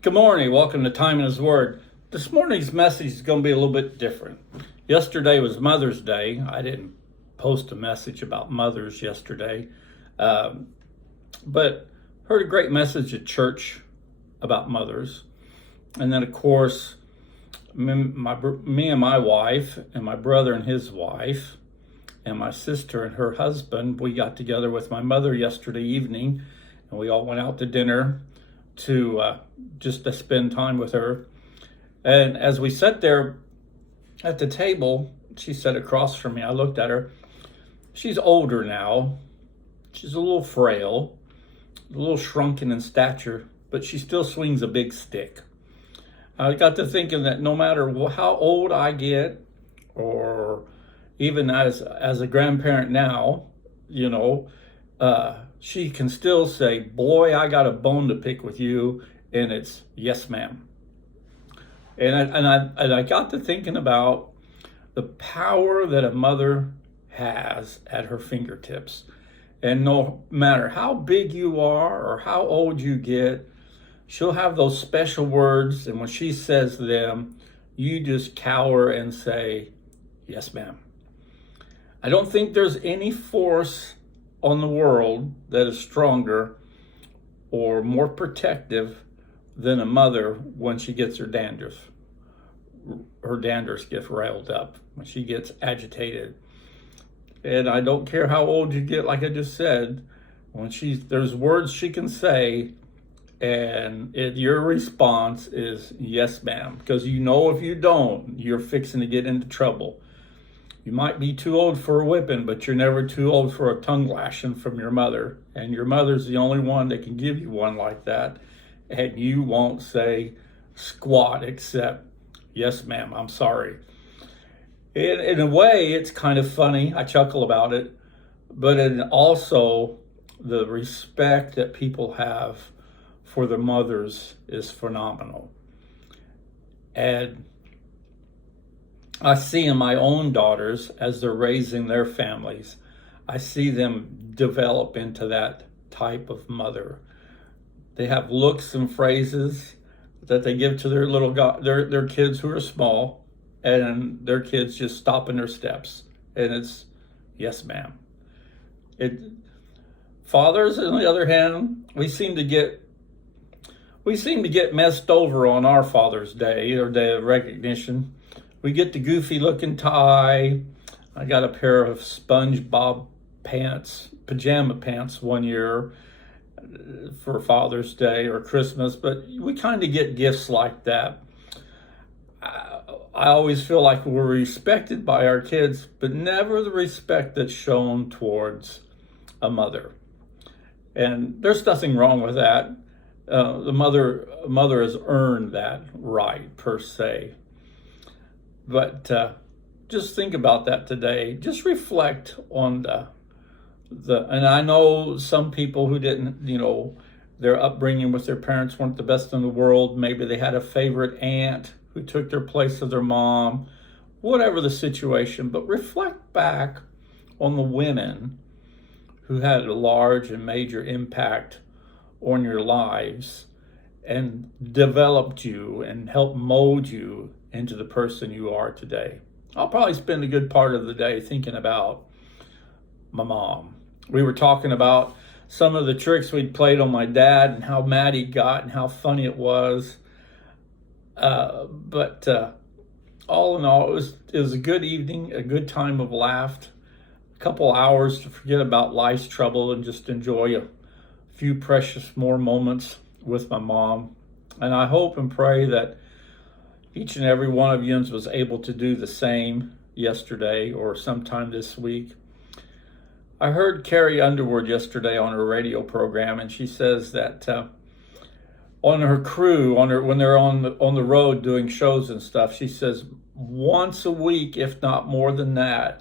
Good morning. Welcome to Time in His Word. This morning's message is going to be a little bit different. Yesterday was Mother's Day. I didn't post a message about mothers yesterday, but heard a great message at church about mothers. And then, of course, me and my wife, and my brother and his wife, and my sister and her husband, we got together with my mother yesterday evening, and we all went out to dinner just to spend time with her. And as we sat there at the table, she sat across from me. I looked at her. She's older now. She's a little frail, a little shrunken in stature, but she still swings a big stick. I got to thinking that no matter how old I get, or even as a grandparent now, she can still say, "Boy, I got a bone to pick with you," and it's "Yes, ma'am." And I got to thinking about the power that a mother has at her fingertips. And no matter how big you are or how old you get, she'll have those special words, and when she says them, you just cower and say, "Yes, ma'am." I don't think there's any force on the world that is stronger or more protective than a mother when she gets her dandruff. Her dandruff gets riled up, when she gets agitated. And I don't care how old you get, like I just said, when there's words she can say, and your response is "Yes, ma'am," because if you don't, you're fixing to get into trouble. You might be too old for a whipping, but you're never too old for a tongue lashing from your mother. And your mother's the only one that can give you one like that. And you won't say squat except, "Yes, ma'am, I'm sorry." In a way, it's kind of funny. I chuckle about it. But also, the respect that people have for their mothers is phenomenal. And I see in my own daughters, as they're raising their families, I see them develop into that type of mother. They have looks and phrases that they give to their kids who are small, and their kids just stop in their steps, and it's "Yes, ma'am." Fathers, on the other hand, we seem to get messed over on our Father's Day, or Day of Recognition. We get the goofy looking tie. I got a pair of SpongeBob pajama pants one year for Father's Day or Christmas, but we kind of get gifts like that. I always feel like we're respected by our kids, but never the respect that's shown towards a mother. And there's nothing wrong with that. The mother has earned that right, per se. But just think about that today. Just reflect on and I know some people who didn't, their upbringing with their parents weren't the best in the world. Maybe they had a favorite aunt who took their place of their mom, whatever the situation. But reflect back on the women who had a large and major impact on your lives and developed you and helped mold you into the person you are today. I'll probably spend a good part of the day thinking about my mom. We were talking about some of the tricks we'd played on my dad and how mad he got and how funny it was. But all in all, it was a good evening, a good time of laugh, a couple hours to forget about life's trouble and just enjoy a few precious more moments with my mom. And I hope and pray that each and every one of you was able to do the same yesterday or sometime this week. I heard Carrie Underwood yesterday on her radio program, and she says that on her crew, when they're on the road doing shows and stuff, she says once a week, if not more than that,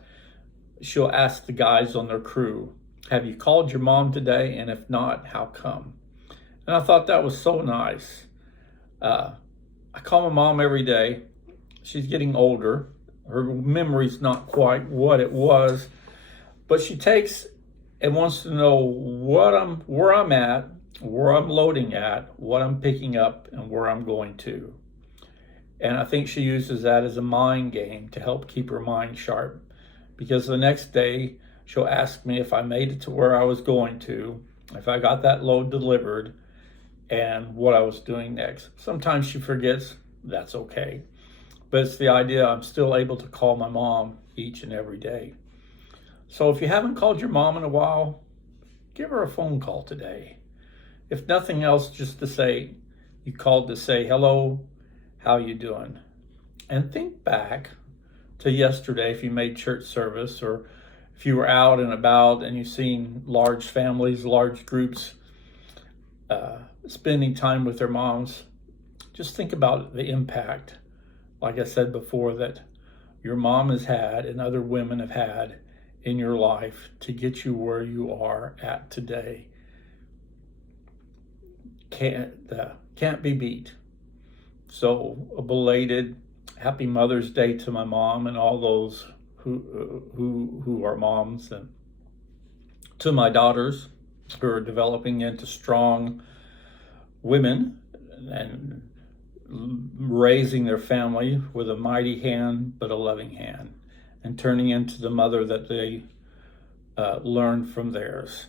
she'll ask the guys on their crew, "Have you called your mom today? And if not, how come?" And I thought that was so nice. I call my mom every day. She's getting older. Her memory's not quite what it was, but she takes and wants to know where I'm at, where I'm loading at, what I'm picking up, and where I'm going to. And I think she uses that as a mind game to help keep her mind sharp, because the next day she'll ask me if I made it to where I was going to, if I got that load delivered, and what I was doing next. Sometimes she forgets, that's okay. But it's the idea I'm still able to call my mom each and every day. So if you haven't called your mom in a while, give her a phone call today. If nothing else, just to say, you called to say, hello, how you doing? And think back to yesterday if you made church service, or if you were out and about and you've seen large families, large groups, spending time with their moms. Just think about the impact, like I said before, that your mom has had and other women have had in your life to get you where you are at today. Can't be beat. So a belated happy Mother's Day to my mom and all those who are moms, and to my daughters who are developing into strong women and raising their family with a mighty hand but a loving hand, and turning into the mother that they learned from theirs.